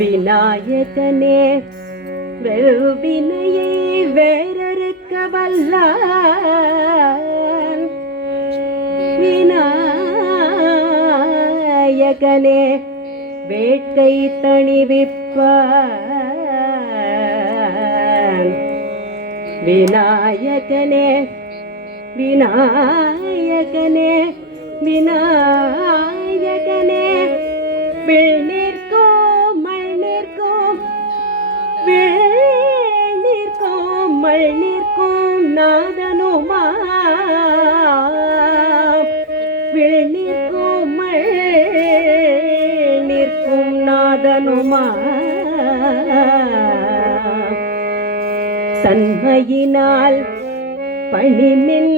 விநாயகனே வெல்வினையை வேறறுக்க வல்லான். விநாயகனே வேட்கை தணிவிப்பான். விநாயகனே விநாயகனே விநாயகனே விழ்நீர்க்கும் மழ்நீர்க்கும் விழ்நீர்க்கும் மழ்நீர்க்கும் நாதனுமாம். விழ்நீர்க்கும் மழ்நீர்க்கும் நாதனுமாம். தன்மையினால் பணிமின்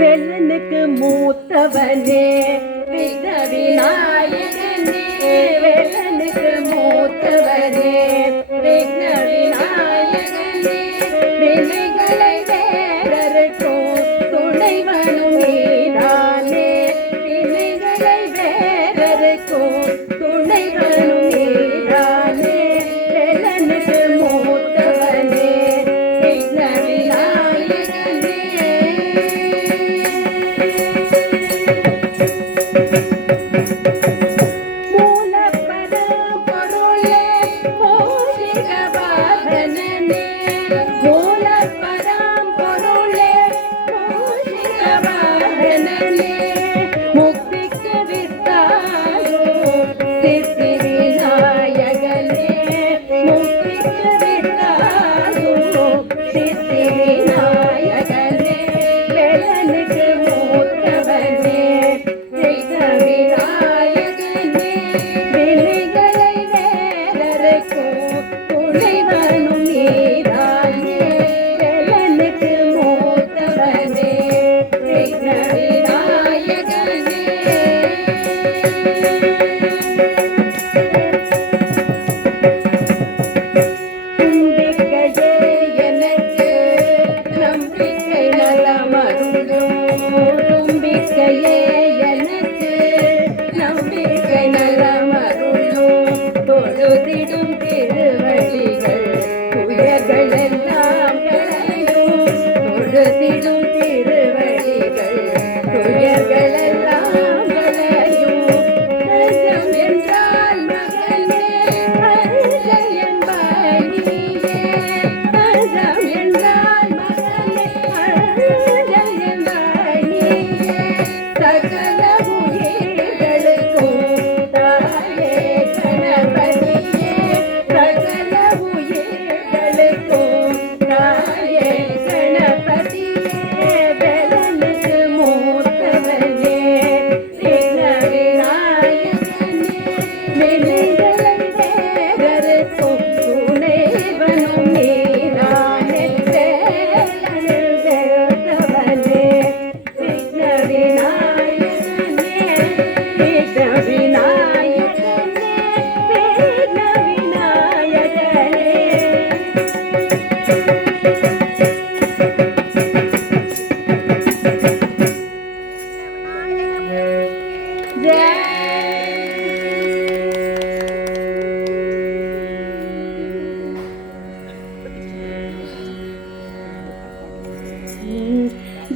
வெள்ளனுக்கு மூத்தவனே விக்ன விநாயகனே. வெள்ளனுக்கு மூத்தவனே விக்ன விநாயகனே. வினைகளை வேறறுக்கும் துணைவனும் நீதானே. வினைகளை வேறறுக்கும் துணைவனும் நீதானே. வெள்ளனுக்கு மூத்தவனே விக்ன விநாயகனே. தொழுதிடும் திருவடிகள் துயர்களெல்லாம் களையும். தொழுதிடும் திருவடிகள் துயர்களெல்லாம் களையும். தஞ்சம் என்றால் மகனே அருள் என்பாய் நீயே. தஞ்சம் என்றால் மகனே அருள் என்பாய் நீயே. சகல உயிர்களுக்கும் தாயே கணபதியே. சகல உயிர்களுக்கும் தாயே கணபதியே. வெள்ளனுக்கு மூத்தவனே விக்ன விநாயகனே. வினைகளை வேறறுக்கும் துணைவனும் நீதானே. வேலனில் வேர்த்தவனே விக்ன விநாயகனே. விக்ன விநாயகனே விக்ன விநாயகனே.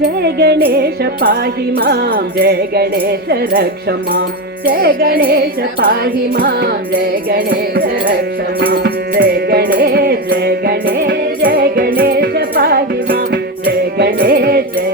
जय गणेश पाहि मां. जय गणेश रक्ष मां. जय गणेश पाहि मां. जय गणेश रक्ष मां. जय गणेश जय गणेश जय गणेश पाहि मां. जय गणेश जय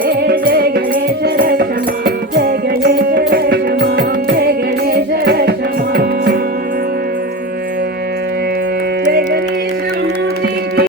गणेश